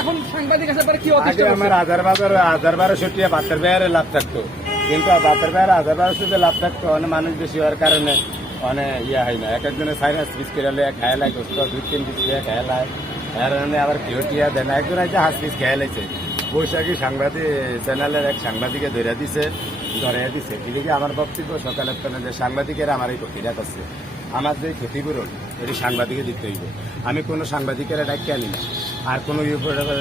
এখন সাংবাদিক আছে কি আমার 1200 বাতের বেয়ারে লাভ থাকতো, কিন্তু বাতের বেয়ারে 1200 লাভ থাকতো অনেক মানুষ বেশি হওয়ার কারণে অনেক হয় না। এক একজনের সাইনাস পিস কেরালে খেয়ে লাগে, 2-3 পিস খেয়ে লাগে, এর আবার কেউটিয়া দেয় না। একজন আছে হাঁস পিস খেয়ে লাগছে। বৈশাখী সাংবাদিক চ্যানেলের এক সাংবাদিকে ধরে দিছে। এদিকে আমার বক্তব্য সকালের যে সাংবাদিকেরা আমার এই ক্ষতিটা করছে, আমার যে ক্ষতিপূরণ এটি সাংবাদিকে দিতে হইব। আমি কোনো সাংবাদিকের ডাক্তার আনি না, আর কোনো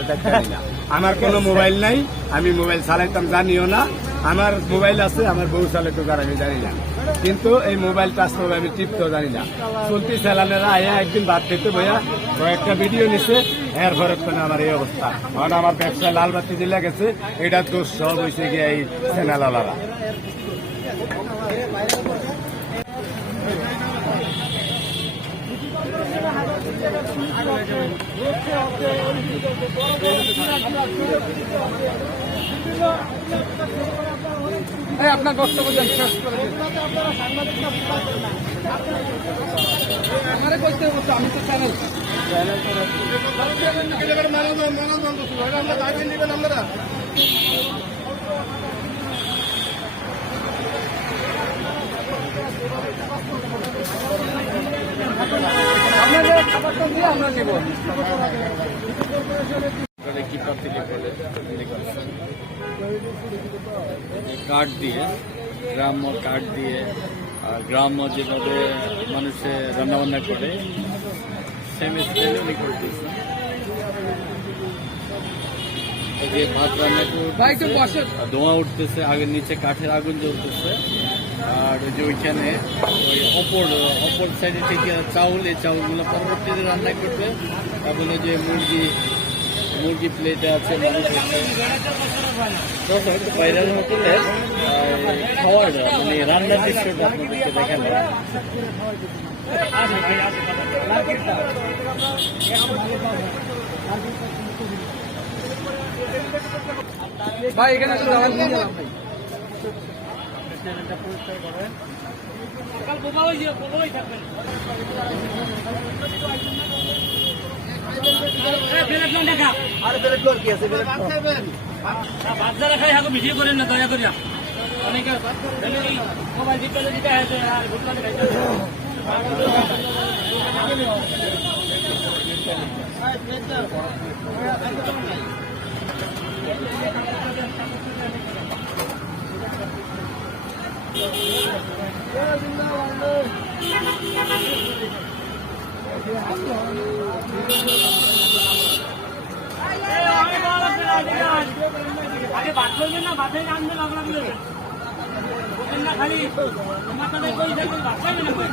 ডাক্তার আনি না। আমার কোনো মোবাইল নাই, আমি মোবাইল চালাইতাম জানিও না। আমার মোবাইল আছে, আমার বউ চালাইতো যার আমি জানি না, কিন্তু এই মোবাইল টাচ মোবাইল আমি টিপতেও জানি না। চলতি চালানেরা আয়া একদিন বাদ খেতে বইয়া কয়েকটা ভিডিও নিছে, এর ঘরে আমার এই অবস্থা। কারণ আমার ব্যবসায় লাল বাতি দিলে গেছে, এটা দোষ সব হয়েছে গিয়ে এই চ্যানেলওয়ালারা। আপনার বক্তব্য শেষ করে আমারে কইতে হতো, আমি তো চ্যানেল আপনাদের খাবারটা দিয়ে আমরা নেব। কার্ড দিয়ে, গ্রাম্য কার্ড দিয়ে, গ্রাম্য যেভাবে মানুষে রান্নাবান্না করে সেম স্টাইলে উনি করতেছে। এই যে ভাত রান্না করতেছে, ধোঁয়া উঠতেছে, আগের নিচে কাঠের আগুন জ্বলতেছে, আর ওই যে ওইখানে ওই অপর সাইডে থেকে চাউল, এই চাউলগুলো পরবর্তীতে রান্না করবে। তারপরে যে মুরগি প্লেটে আছে, মানুষ বাইরের হোটেলের খাওয়ার মানে রান্নার দৃশ্যটা আপনাদেরকে দেখানো। ভাই এখানে পরিষ্কার করেন। বাচ্চারা খাই হাতে ভিডিও করেন না দয়া করিয়া। অনেকে মোবাইল দিতে দিতে আছে আর ভুট্টা খাইতে। আগে ভাত করবেন না, ভাতে রান্ধবেন, আপনার খালি তোমার তাদের কই ভাত খাইবেন না।